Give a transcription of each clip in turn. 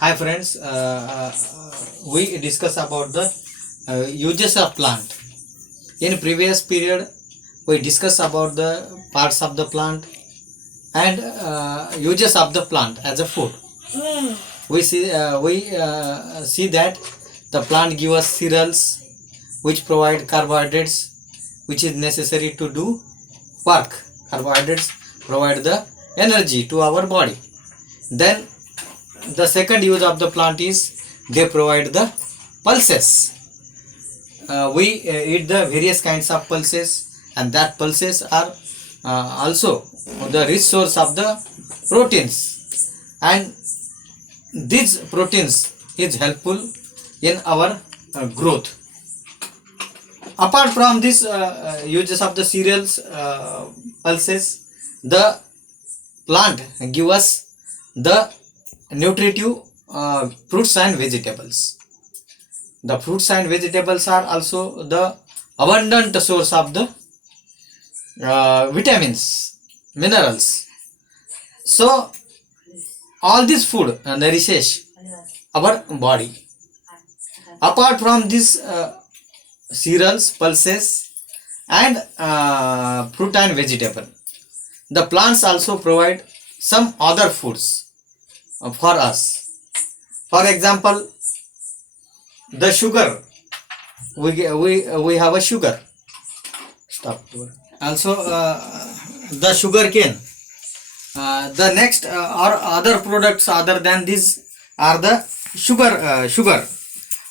Hi friends, we discuss about the uses of plant. In previous period, we discuss about the parts of the plant and uses of the plant as a food. We see that the plant give us cereals, which provide carbohydrates, which is necessary to do work. Carbohydrates provide the energy to our body. Then the second use of the plant is they provide the pulses. We eat the various kinds of pulses, and that pulses are also the rich source of the proteins, and these proteins is helpful in our growth. Apart from this uses of the cereals, pulses, the plant give us the nutritive fruits and vegetables. The fruits and vegetables are also the abundant source of the vitamins, minerals. So all this food nourishes our body. Apart from these cereals, pulses, and fruit and vegetable, the plants also provide some other foods for us. For example, the sugar. We have a sugar. Stop. Also, the sugar cane. The next or other products other than these are the sugar. Sugar.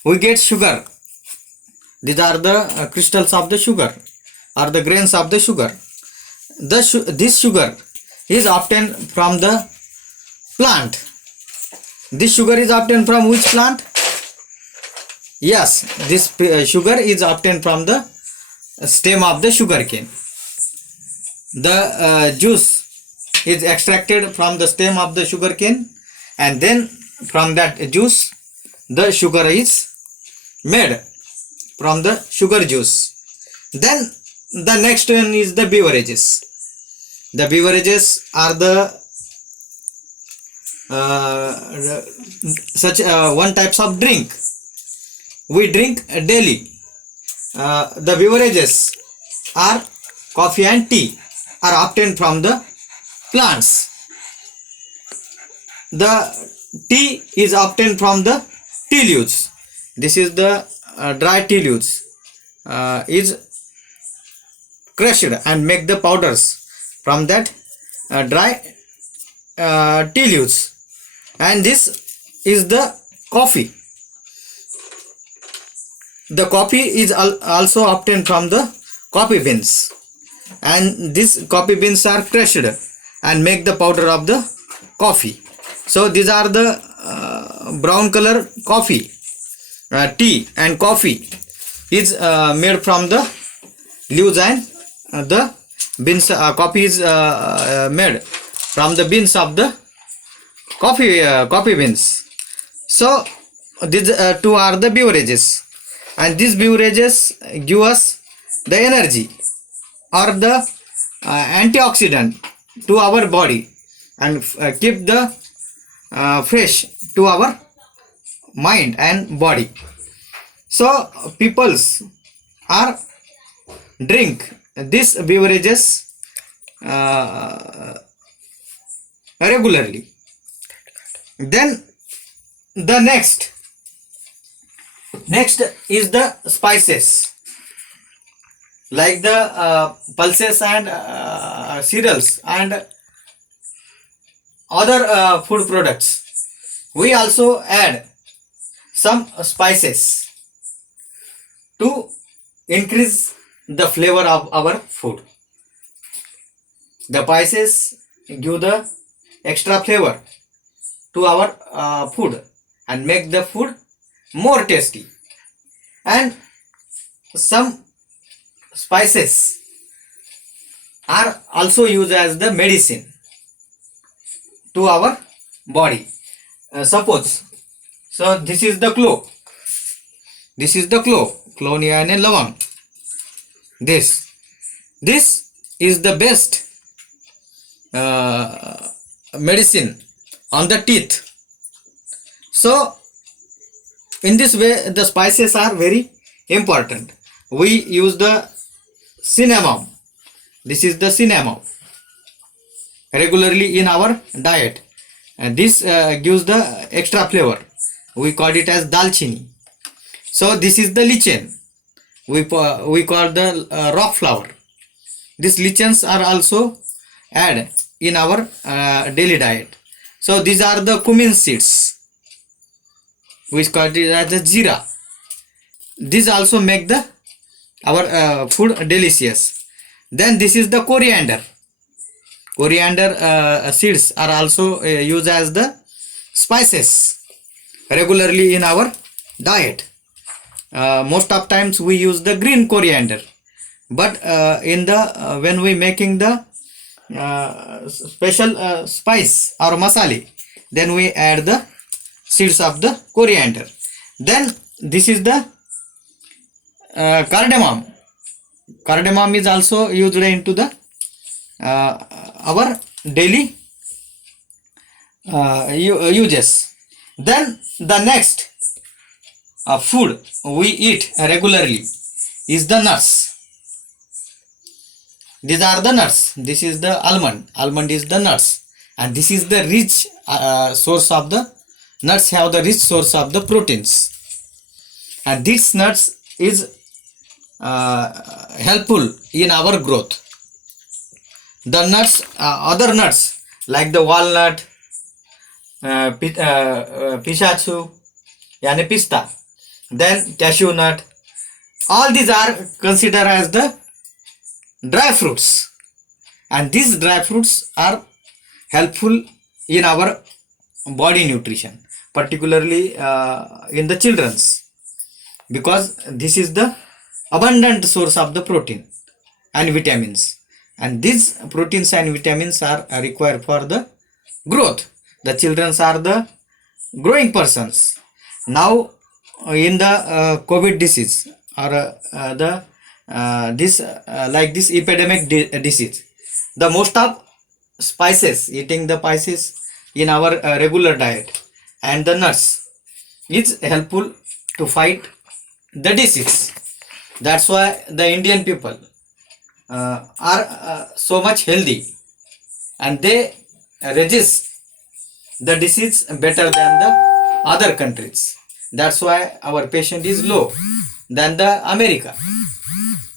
We get sugar. These are the crystals of the sugar or the grains of the sugar. This sugar is obtained from the plant. This sugar is obtained from which plant? Yes, this sugar is obtained from the stem of the sugar cane. The juice is extracted from the stem of the sugar cane, and then from that juice the sugar is made from the sugar juice. Then the next one is the beverages. The beverages are the such one types of drink we drink daily. The beverages are coffee and tea are obtained from the plants. The tea is obtained from the tea leaves. This is the dry tea leaves is crushed and make the powders from that dry tea leaves. And this is the coffee. The coffee is also obtained from the coffee beans, and these coffee beans are crushed and make the powder of the coffee. So these are the brown color coffee. Tea and coffee is made from the leaves, and the beans. Coffee is made from the beans of the coffee beans. So these two are the beverages, and these beverages give us the energy or the antioxidant to our body, and keep the fresh to our mind and body. So peoples are drink these beverages regularly. Then the next is the spices, like the pulses and cereals and other food products. We also add some spices to increase the flavor of our food. The spices give the extra flavor to our food and make the food more tasty. And some spices are also used as the medicine to our body. Suppose, so this is the clove. This is the clove, clonia and lavang. This is the best medicine on the teeth. So in this way the spices are very important. We use the cinnamon. This is the cinnamon regularly in our diet, and this gives the extra flavor. We call it as dalchini. So this is the lichen. We call the rock flower. These lichens are also added in our daily diet. So these are the cumin seeds, which call it as the jeera. These also make the our food delicious. Then this is the coriander. Coriander seeds are also used as the spices regularly in our diet. Most of times we use the green coriander, but in the when we making the special spice or masala, then we add the seeds of the coriander. Then this is the cardamom. Cardamom is also used into the our daily uses. Then the next food we eat regularly is the nuts. These are the nuts. This is the almond. Almond is the nuts, and this is the rich source of the nuts. Have the rich source of the proteins, and these nuts is helpful in our growth. The nuts, other nuts like the walnut, pistachu, yani pista, then cashew nut, all these are considered as the dry fruits, and these dry fruits are helpful in our body nutrition, particularly in the children's, because this is the abundant source of the protein and vitamins, and these proteins and vitamins are required for the growth. The children are the growing persons. Now in the COVID disease or the this epidemic disease, the most of spices, eating the spices in our regular diet and the nuts is helpful to fight the disease. That's why the Indian people are so much healthy, and they resist the disease better than the other countries. That's why our patient is low than the America.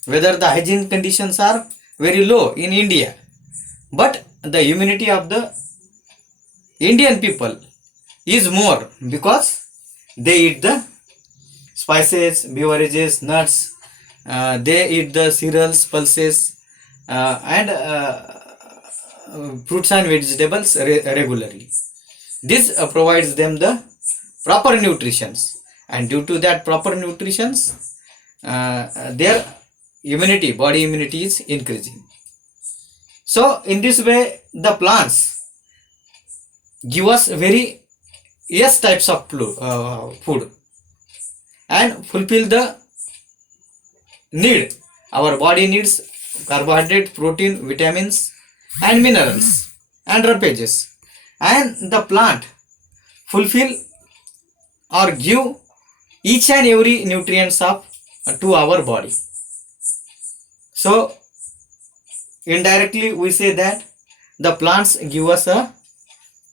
Whether the hygiene conditions are very low in India, but the immunity of the Indian people is more because they eat the spices, beverages, nuts. They eat the cereals, pulses, and fruits and vegetables regularly. This provides them the proper nutrition, and due to that proper nutrition, their immunity, body immunity is increasing. So in this way the plants give us very types of food and fulfill the need. Our body needs carbohydrate, protein, vitamins and minerals and rapages, and the plant fulfill or give each and every nutrients of to our body. So indirectly we say that the plants give us a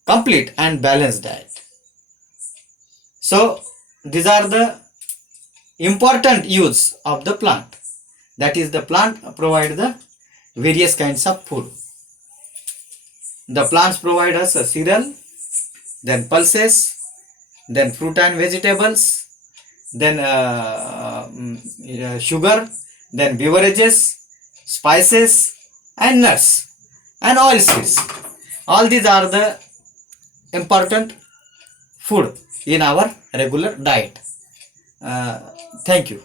complete and balanced diet. So these are the important use of the plant. That is, the plant provide the various kinds of food. The plants provide us a cereal, then pulses, then fruit and vegetables, then sugar, then beverages, spices and nuts and oil seeds. All these are the important food in our regular diet. Thank you.